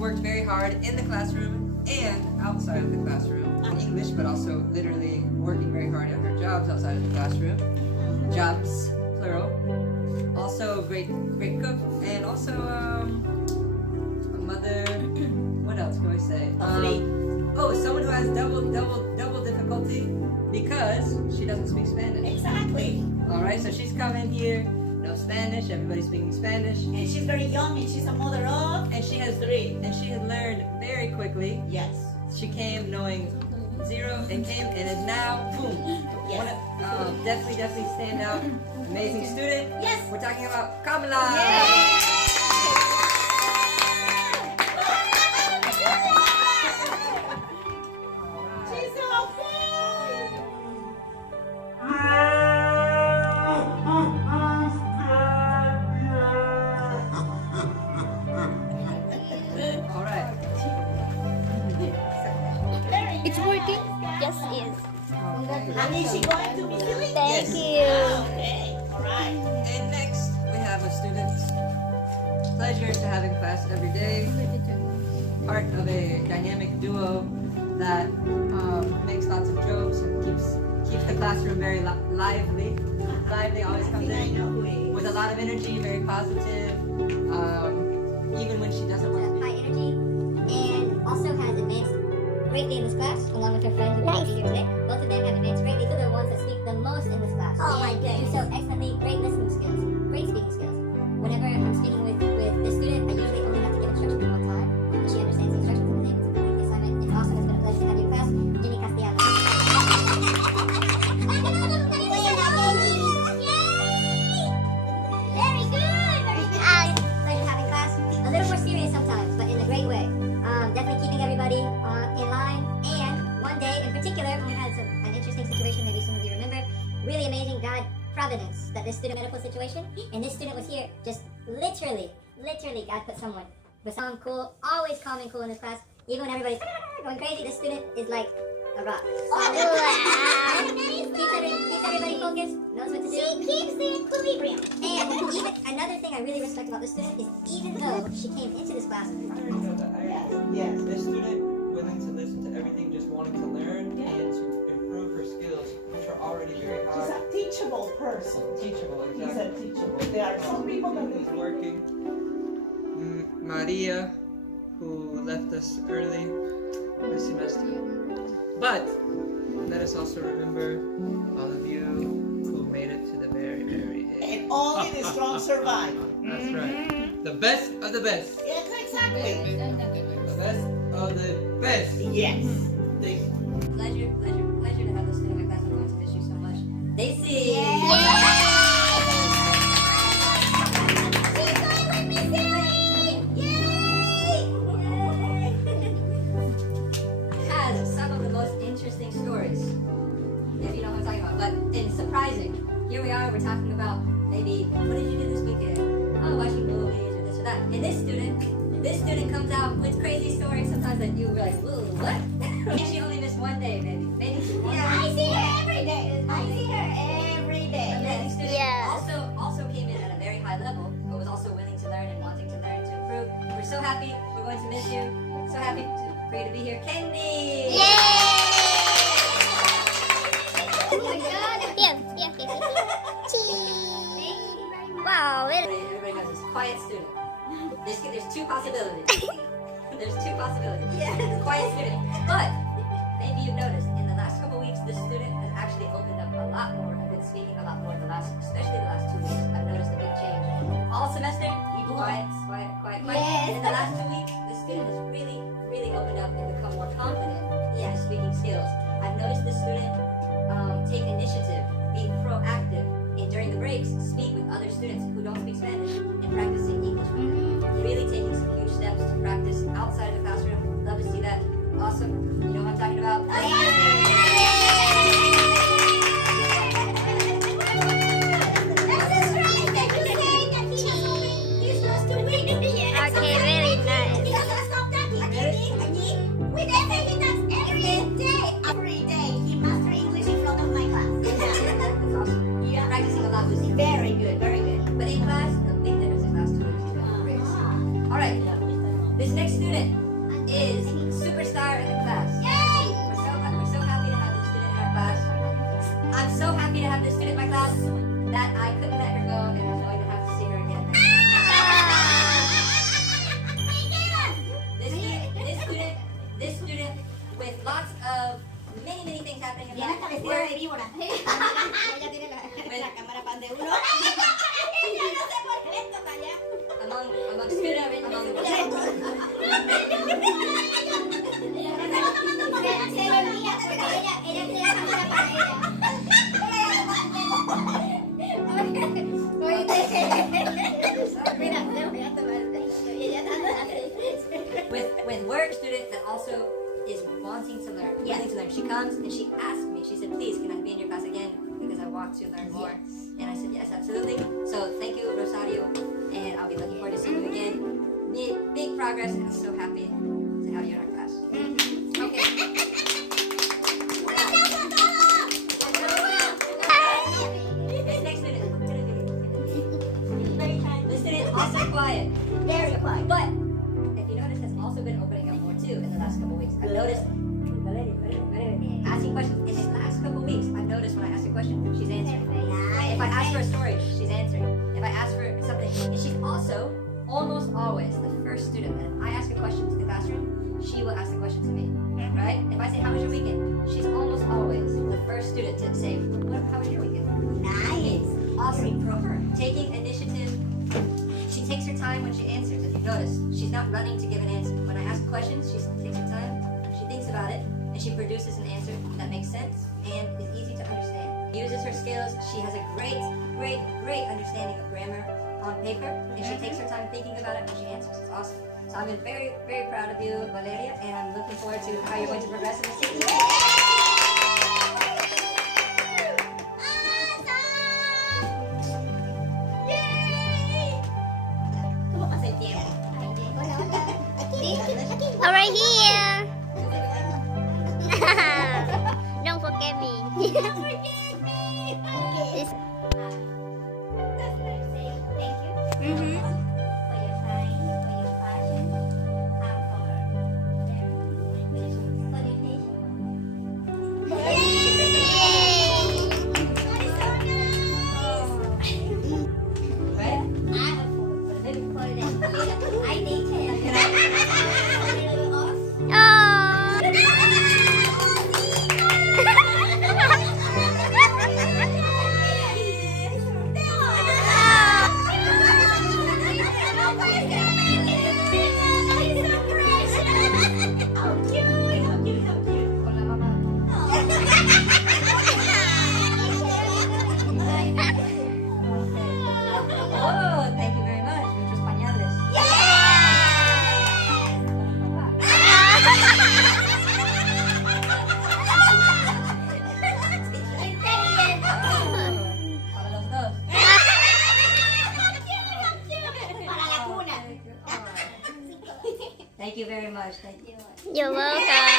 worked very hard in the classroom and outside of the classroom. In English, but also literally working very hard at her jobs outside of the classroom. Jobs, plural. Also great cook, and also a mother. What else can we say? Someone who has double difficulty because she doesn't speak Spanish. Exactly. All right, so she's come in here. No Spanish. Everybody's speaking Spanish. And she's very young, and she's a mother of. And she has 3. And she has learned very quickly. Yes. She came knowing 0 and is now boom. Yes. Definitely stand out. Amazing student. Yes. We're talking about Kamala. Yay. She's so good. All right. It's working? Yes, it is. And is she going to be silly? Thank Yes. you. Okay. All right. And next we have a student's pleasure to have in class every day. Part of a dynamic duo that makes lots of jokes and keeps the classroom very lively. Lively, always comes in with a lot of energy, very positive. Even when she doesn't want High energy, and also has advanced greatly in this class, along with her friends who will be here today. Both of them have advanced greatly. They're the ones that speak the most in this class. Oh my And do goodness. so excellently. Great listening skills, great speaking skills. Whenever I'm speaking with this student, I usually only have to give instructions one time. But she understands the instructions and is able to complete the assignment. It's awesome. It's been a pleasure to have you in class. Jimmy Castellano. Very good. Very good. Pleasure having class. A little more serious sometimes, but in a great way. Definitely keeping everybody in line. And one day in particular, we had an interesting situation. Maybe some of you remember. Really amazing God providence that this student medical situation, and this student was here. Just literally, God put someone. But someone cool, always calm and cool in this class. Even when everybody's going crazy, this student is like a rock. Keeps everybody focused, knows what to do. She keeps the equilibrium. And even another thing I really respect about this student is even though she came into this class, Yes. This student willing to listen to everything, just wanting to learn and to improve her skills, which are already very She's high. a teachable person. Teachable, She's exactly. a teachable. There are some people that He's working. Maria, who left us early this semester. But let us also remember all of you who made it to the very, very end. and only the strong survive. That's right. The best of the best. Yes, exactly. The best of the best. Yes. pleasure to have this student in my class. I'm going to miss you so much. Daisy! Has some of the most interesting stories, if you know what I'm talking about. But it's surprising. Here we are, we're talking about maybe, what did you do this weekend? Oh, watching movies or this or that. And this student comes out with crazy stories sometimes that you were like, ooh, what? And she only missed one day, maybe two. I see her every day. I see her every day. Amazing student. Yeah. Also came in at a very high level, but was also willing to learn and wanting to learn to improve. We're so happy. We're going to miss you. So happy for you to be here, Kendi. Oh my god. Wow, Everybody knows this quiet student. There's two possibilities. There's two possibilities. Quiet student. But maybe you've noticed in the last couple weeks, this student has actually opened up a lot more and been speaking a lot more especially the last 2 weeks. I've noticed a big change. All semester, quiet. Yes. And in the last 2 weeks, the student has really opened up and become more confident in his speaking skills. I've noticed the student take initiative, being proactive, and during the breaks, speak with other students who don't speak Spanish and practicing English with them. Really taking some huge steps to practice outside of the classroom. Love to see that. Awesome. You know what I'm talking about? okay, really nice. Every day he master English in front of my class. That's awesome. Yeah. Practicing a lot with you. Very good, very good. But in class, the big difference in class 2 weeks. All right. This next student pan de uno. Yo no sé por qué esto está allá. Among students, Se lo envía porque ella quiere cambiar para ella. Oíste. Mira, te voy a tomar. Ella está with work students that also is wanting to learn, willing to learn. She comes and she asked me, she said, please, can I be in your class again? Because I want to learn more. And I said, yes, absolutely. So thank you, Rosario, and I'll be looking forward to seeing you again. Big progress, and I'm so happy to have you in our class. Okay. This next student, this student is also quiet. very quiet. But if you notice, has also been opening up more too in the last couple weeks. I've noticed asking questions in the last couple weeks. I've noticed when I ask a question, she's answering. If I ask for a story, she's answering. If I ask for something, and she's also almost always the first student that if I ask a question to the classroom, she will ask the question to me. Right? If I say, "How was your weekend?" she's almost always the first student to say, "How was your weekend?" Nice. Awesome. Taking initiative. She takes her time when she answers. If you notice, she's not running to give an answer. When I ask questions, she takes her time. She thinks about it, and she produces an answer that makes sense and is easy to understand. Uses her skills. She has a great understanding of grammar on paper, and she takes her time thinking about it when she answers. It's awesome. So I'm very, very proud of you, Valeria, and I'm looking forward to how you're going to progress in the season. ¿Cómo pasa el tiempo? Oh, right here. Don't forget me. Don't forget me. Okay. This- Thank you. Mhm. For your time, for your passion, and for your nation. Right? I need to. Con la mamá. Oh, thank you very much. Muchos pañales. Para los dos. Para la cuna. Thank you very much. Thank you. You're welcome.